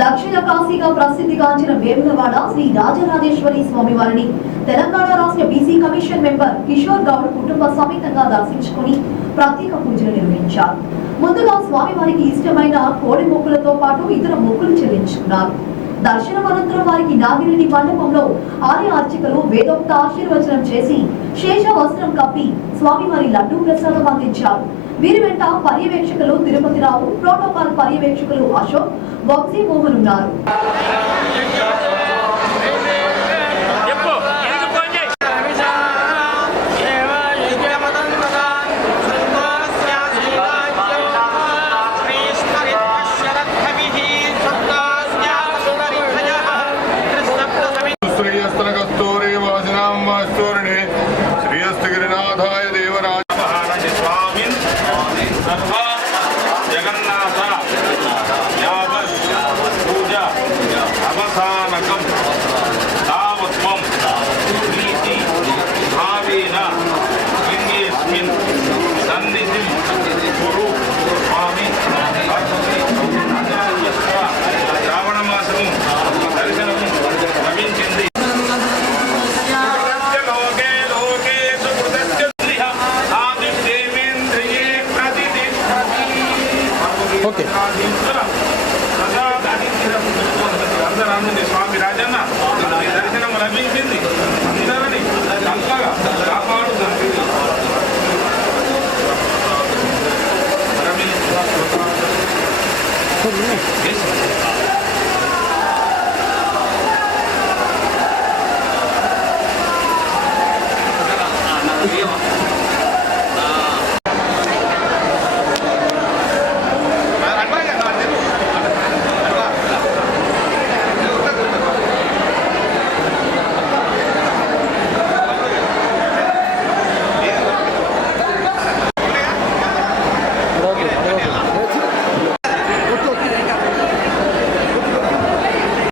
దక్షిణ కాశీగా ప్రసిద్ధిగాంచిన వేములవాడ శ్రీ రాజరాజేశ్వరి స్వామివారిని తెలంగాణ రాష్ట్ర BC commission member Kishore Goud కుటుంబ సమేతంగా దర్శించుకుని ప్రత్యేక పూజలు నిర్వహించారు. ముందుగా స్వామివారికి ఇష్టమైన కోడి మొక్కులతో పాటు ఇతర మొక్కులు చెల్లించుకున్నారు. దర్శనం అనంతరం వారికి నాగిరెడ్డి మండపంలో ఆలయ అర్చకులు వేదోక్త ఆశీర్వచనం చేసి శేష వస్త్రం కప్పి స్వామివారి లడ్డూ ప్రసాదం అందించారు. వీరి వెంట పర్యవేక్షకులు తిరుపతిరావు, ప్రోటోకాల్ పర్యవేక్షకులు అశోక్, వంశీ మోహన్ ఉన్నారు.